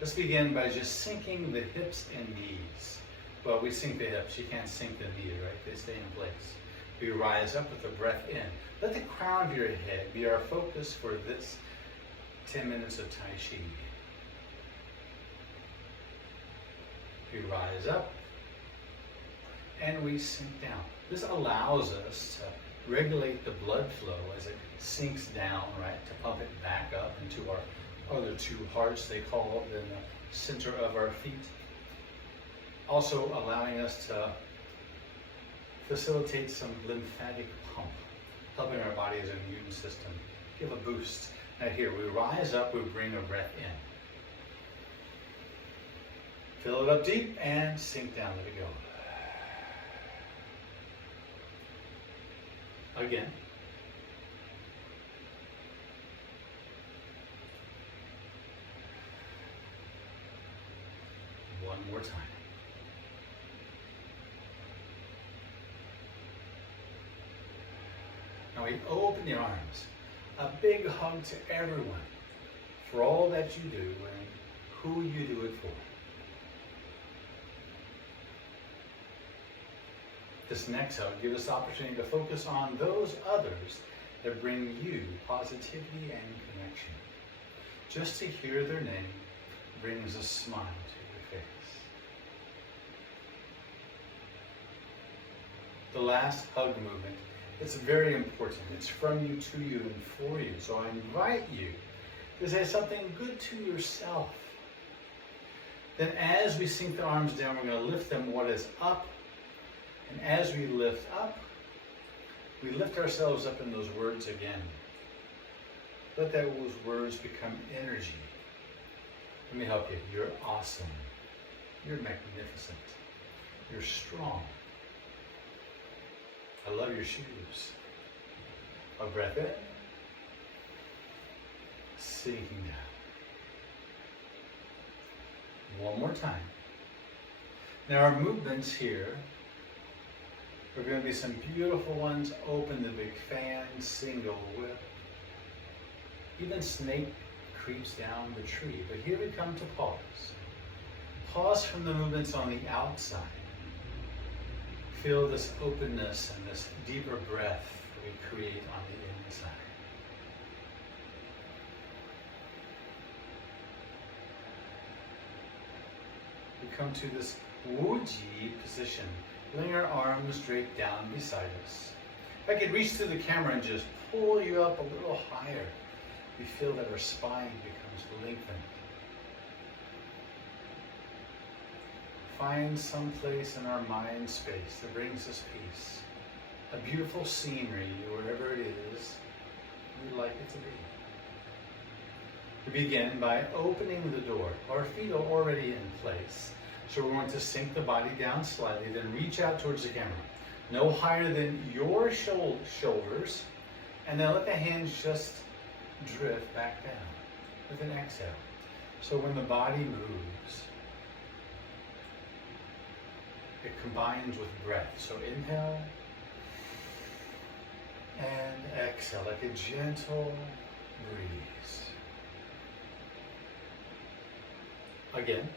Let's begin by just sinking the hips and knees. Well, we sink the hips, you can't sink the knees, right? They stay in place. We rise up with the breath in. Let the crown of your head be our focus for this 10 minutes of Tai Chi. We rise up and we sink down. This allows us to regulate the blood flow as it sinks down, right? To pump it back up into our other two hearts, they call it, in the center of our feet. Also allowing us to facilitate some lymphatic pump, helping our body's immune system give a boost. Now here, we rise up, we bring a breath in. Fill it up deep and sink down, let it go. Again. One more time. Now we open the arms. A big hug to everyone for all that you do and who you do it for. This next hug gives us the opportunity to focus on those others that bring you positivity and connection. Just to hear their name brings a smile to your face. The last hug movement, it's very important. It's from you to you and for you. So I invite you to say something good to yourself. Then as we sink the arms down, we're going to lift them what is up. And as we lift up, we lift ourselves up in those words again. Let those words become energy. Let me help you. You're awesome. You're magnificent. You're strong. I love your shoes. A breath in. Sinking down. One more time. Now our movements here are going to be some beautiful ones. Open the big fan, single whip. Even snake creeps down the tree. But here we come to pause. Pause from the movements on the outside. Feel this openness and this deeper breath we create on the inside. We come to this Wuji position. Laying our arms straight down beside us. If I could reach through the camera and just pull you up a little higher, we feel that our spine becomes lengthened. Find some place in our mind space that brings us peace. A beautiful scenery, wherever it is we'd like it to be. We begin by opening the door. Our feet are already in place. So we're going to sink the body down slightly, then reach out towards the camera. No higher than your shoulders, and then let the hands just drift back down with an exhale. So when the body moves, it combines with breath. So inhale and exhale like a gentle breeze. Again.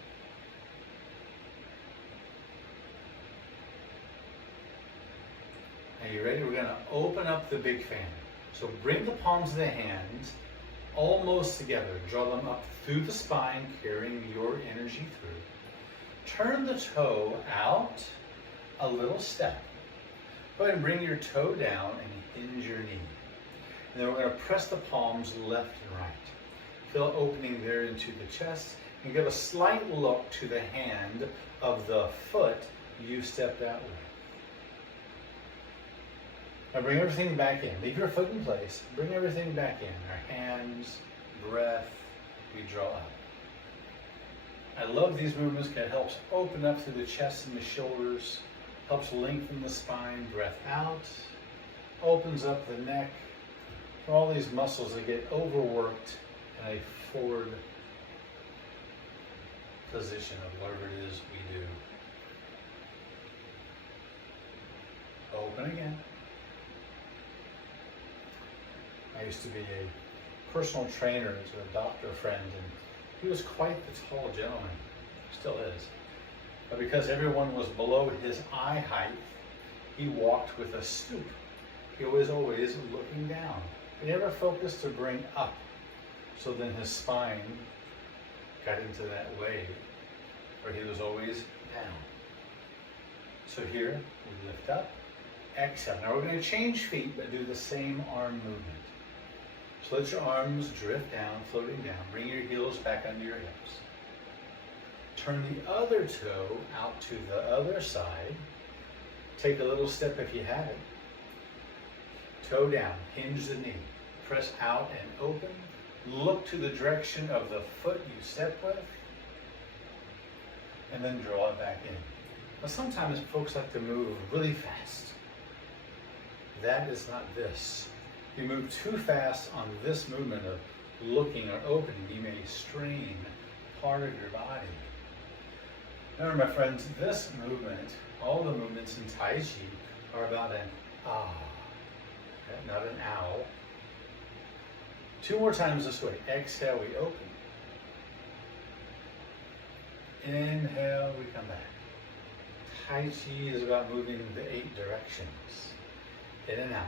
Are you ready? We're going to open up the big fan. So bring the palms of the hands almost together. Draw them up through the spine, carrying your energy through. Turn the toe out a little step. Go ahead and bring your toe down and hinge your knee. And then we're going to press the palms left and right. Feel opening there into the chest and give a slight look to the hand of the foot you stepped out with. Now bring everything back in. Leave your foot in place. Bring everything back in. Our hands, breath, we draw up. I love these movements because it helps open up through the chest and the shoulders, helps lengthen the spine. Breath out, opens up the neck. For all these muscles that get overworked in a forward position of whatever it is we do. Open again. I used to be a personal trainer to a doctor friend, and He was quite the tall gentleman, still is. But because everyone was below his eye height, he walked with a stoop. He was always looking down. He never focused to bring up. So then his spine got into that way where he was always down. So here, we lift up, exhale. Now we're going to change feet, but do the same arm movement. So let your arms drift down, floating down. Bring your heels back under your hips. Turn the other toe out to the other side. Take a little step if you have it. Toe down, hinge the knee. Press out and open. Look to the direction of the foot you step with. And then draw it back in. Now sometimes folks like to move really fast. That is not this. If you move too fast on this movement of looking or opening, you may strain part of your body. Remember, my friends, this movement, all the movements in Tai Chi are about an ah, okay? Not an ow. 2 more times this way. Exhale, we open. Inhale, we come back. Tai Chi is about moving the 8 directions. In and out,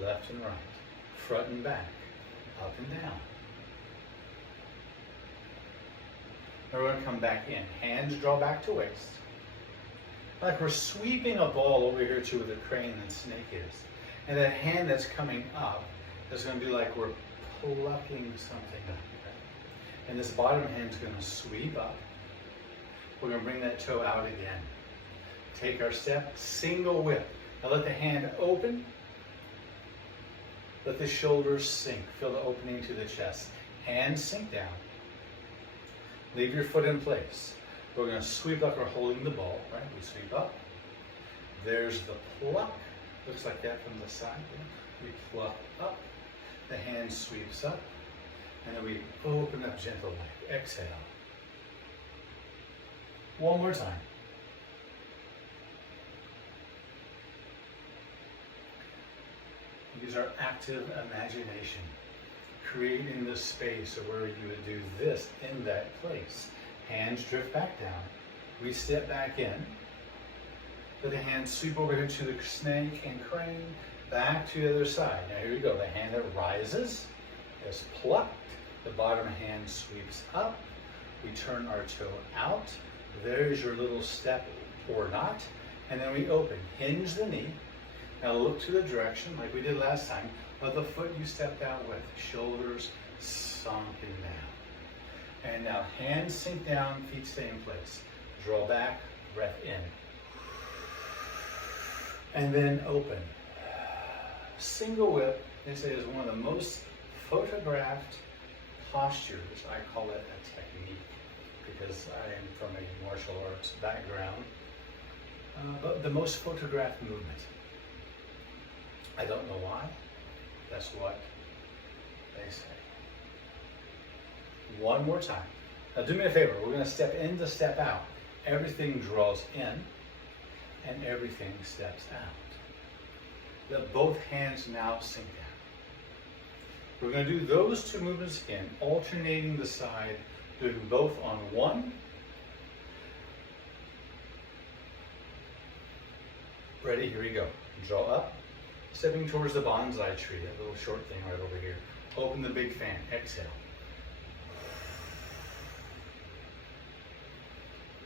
left and right, front and back, up and down. Now we're going to come back in. Hands draw back to waist. Like we're sweeping a ball over here to where the crane and snake is. And that hand that's coming up is going to be like we're plucking something up. Okay? And this bottom hand is going to sweep up. We're going to bring that toe out again. Take our step, single whip. Now let the hand open. Let the shoulders sink. Feel the opening to the chest. Hands sink down. Leave your foot in place. We're going to sweep like we're holding the ball, right? We sweep up. There's the pluck. Looks like that from the side. We pluck up. The hand sweeps up. And then we open up gentle leg. Exhale. One more time. Use our active imagination, creating the space of where you would do this in that place. Hands drift back down. We step back in. Let the hands sweep over here to the snake and crane, back to the other side. Now here we go. The hand that rises is plucked. The bottom hand sweeps up. We turn our toe out. There's your little step or not. And then we open. Hinge the knee. Now look to the direction like we did last time of the foot you stepped out with. Shoulders sunken down. And now hands sink down, feet stay in place. Draw back, breath in. And then open. Single whip, they say, is one of the most photographed postures. I call it a technique because I am from a martial arts background. But the most photographed movement. I don't know why. That's what they say. One more time. Now do me a favor. We're going to step in to step out. Everything draws in and everything steps out. Let both hands now sink down. We're going to do those 2 movements again, alternating the side, doing both on one. Ready? Here we go. Draw up. Stepping towards the bonsai tree, that little short thing right over here. Open the big fan. Exhale.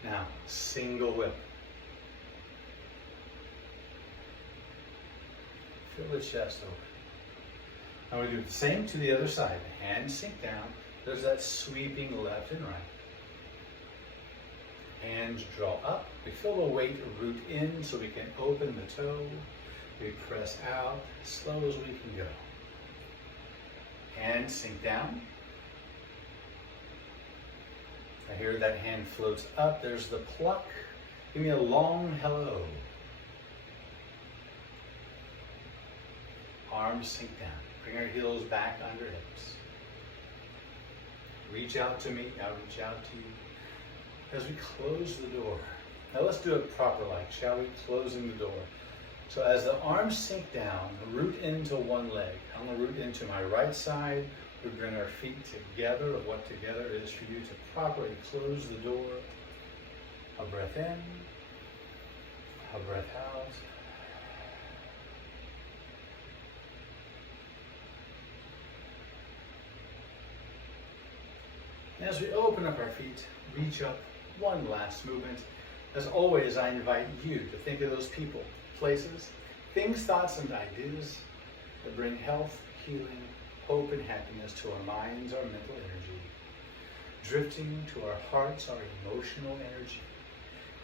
Now, single whip. Feel the chest open. Now we do the same to the other side. Hands sink down. There's that sweeping left and right. Hands draw up. We feel the weight root in so we can open the toe. We press out as slow as we can go. Hands sink down. I hear that hand floats up. There's the pluck. Give me a long hello. Arms sink down. Bring our heels back under hips. Reach out to me. Now reach out to you. As we close the door. Now let's do it proper like, shall we? Closing the door. So as the arms sink down, root into one leg. I'm going to root into my right side We bring our feet together, of what together is for you to properly close the door. A breath in, a breath out. And as we open up our feet, reach up, one last movement. As always, I invite you to think of those people, places, things, thoughts, and ideas that bring health, healing, hope, and happiness to our minds, our mental energy, drifting to our hearts, our emotional energy,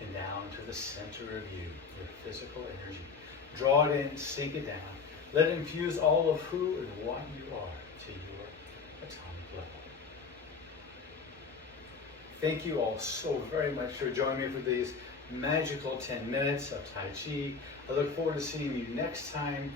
and down to the center of you, your physical energy. Draw it in, sink it down. Let it infuse all of who and what you are to your atomic level. Thank you all so very much for joining me for these magical 10 minutes of Tai Chi. I look forward to seeing you next time.